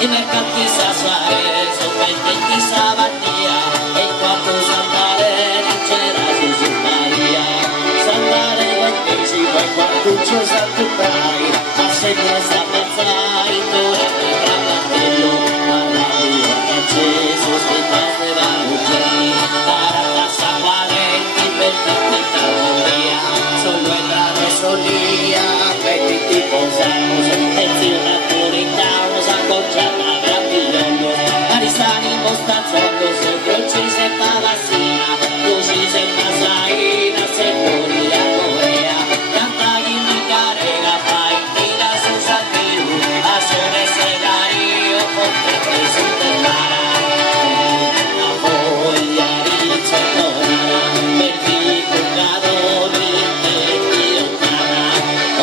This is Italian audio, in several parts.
i mercanti Sassare, soppetti Savannia, e quando Santare c'era Gesù Maria, Santare bendici, poi quartuccio Sant'Utrai, a sempre Sant'Azzai, torre Bramantello, guardati a Gesù, scrivate da Ugeni, Tarata Savalenti, per tutti Camoria, solo entrare solia, mettiti posamos, e zio puritano, s'accorciata Grattilolo, Aristani Mostanzolo, se croci se Pavassina, così se Masaina, se Coria Corea, cantagli mi carega, fai tira su Santiu, a sole se Dario, con te che si te para, la voglia di cercare, per chi cuccadori, e chi lontana,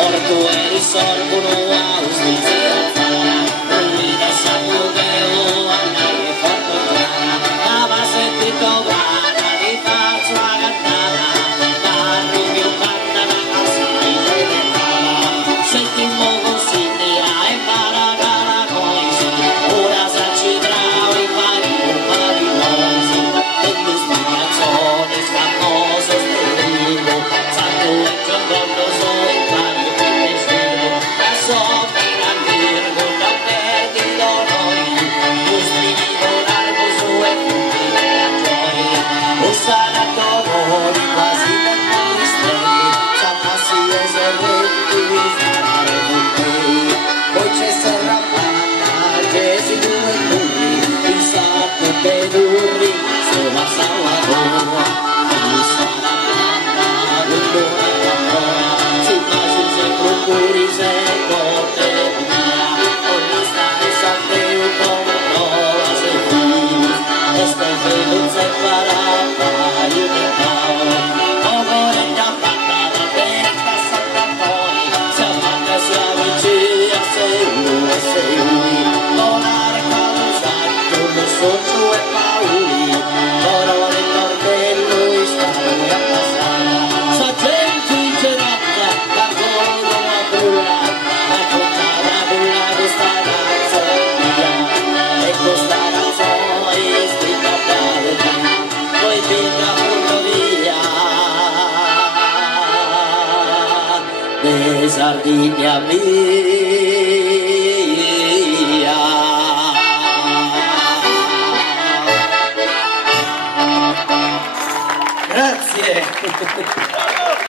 orto e risorgono a Ustizia Zara, Ruida Sapugheo, Anna che fatto grana, Ava sentito brana, di faccio a gattata, Marco mio cantana, assai vedetava, sentimmo consiglia e paragara coisi, ora saci bravi, pari noisi, e l'ustigliazione scannoso sterilivo, santo e giornoso e pari pensiero, la soffira al virgo, da perdi l'onori, giustivo largo su e tutti le attori, un sanatori quasi per misteri, Samassi e serventi, stare con te, poi c'è Serrapana, Gesù e Curri, il sacco che durri, se va Salvador, il Sarapana, l'Undora Campora, si basi se procuri se corte via, con la strada Santeu come trova se fili, e sto vedo se parata, io ne cavo, come già fatta da testa Sant'Antoni, si amata si avvicina, sei uno e sei lui, con l'arca lo santo, lo socio e pauri, loro le tortello e stanno a passare, sa gente in cerata, la gola la bruna, la contava bruna questa razza via, e questa razza è scritta da vedere, poi pica porta via, de Sardinia mia. Grazie.